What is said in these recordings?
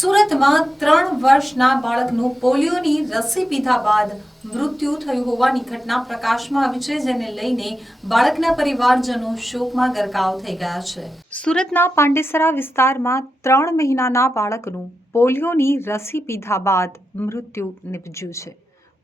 સુરતમાં ત્રણ વર્ષના બાળકનું પોલિયોની રસી પીધા બાદ મૃત્યુ થયું હોવાની ઘટના પ્રકાશમાં આવી છે, જેને લઈને બાળકના પરિવારજનો શોકમાં ગરકાવ થઈ ગયા છે. સુરતના પાંડેસરા વિસ્તારમાં ત્રણ મહિનાના બાળકનું પોલિયોની રસી પીધા બાદ મૃત્યુ નિપજ્યું છે.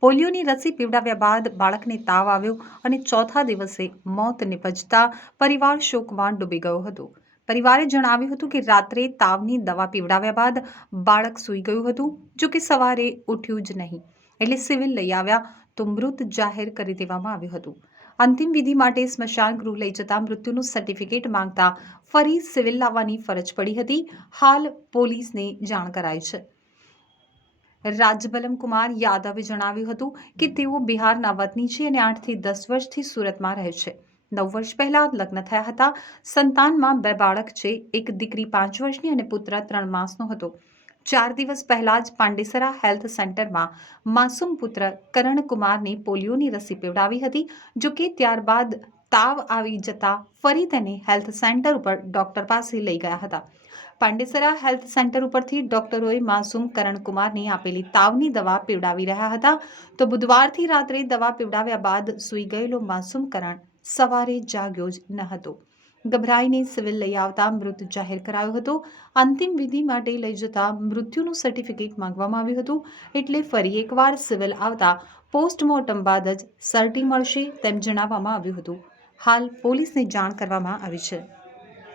પોલિયોની રસી પીવડાવ્યા બાદ બાળકને તાવ આવ્યો અને ચોથા દિવસે મોત નિપજતા પરિવાર શોકમાં ડૂબી ગયો હતો. પરિવારે જણાવ્યું હતું કે રાત્રે તાવની દવા પીવડાવ્યા બાદ બાળક સૂઈ ગયું હતું, જો કે સવારે ઉઠ્યું જ નહીં. એટલે સિવિલ લઈ આવ્યા તો મૃત જાહેર કરી દેવામાં આવ્યું હતું. અંતિમ વિધિ માટે સ્મશાન ગૃહ લઈ જતા મૃત્યુનું સર્ટિફિકેટ માંગતા ફરી સિવિલ લાવવાની ફરજ પડી હતી. હાલ પોલીસને જાણ કરાઈ છે. રાજબલમ કુમાર યાદવે જણાવ્યું હતું કે તેઓ બિહારના વતની છે અને આઠથી દસ વર્ષથી સુરતમાં રહે છે. નવ વર્ષ પહેલા લગ્ન થયા હતા. સંતાનમાં બે બાળક છે. એક દીકરી પાંચ વર્ષની અને પુત્ર ત્રણ માસનો હતો. ચાર દિવસ પહેલા જ પાંડેસરા હેલ્થ સેન્ટરમાં માસૂમ પુત્ર કરણકુમારને પોલિયોની રસી પીવડાવી હતી, જો કે ત્યારબાદ તાવ આવી જતા ફરી તેને હેલ્થ સેન્ટર ઉપર ડોક્ટર પાસે લઈ ગયા હતા. પાંડેસરા હેલ્થ સેન્ટર ઉપરથી ડોક્ટરોએ માસૂમ કરણકુમારને આપેલી તાવની દવા પીવડાવી રહ્યા હતા. તો બુધવારથી રાત્રે દવા પીવડાવ્યા બાદ સૂઈ ગયેલો માસૂમ કરણ સવારે જાગ્યો જ ન હતો. ગભરાઈને સિવિલ લઈ આવતા મૃત જાહેર કરાયો હતો. અંતિમ વિધિ માટે લઈ જતા મૃત્યુનું સર્ટિફિકેટ માંગવામાં આવ્યું હતું. એટલે ફરી એકવાર સિવિલ આવતા પોસ્ટમોર્ટમ બાદ જ સર્ટી મળશે તેમ જણાવવામાં આવ્યું હતું. હાલ પોલીસને જાણ કરવામાં આવી છે.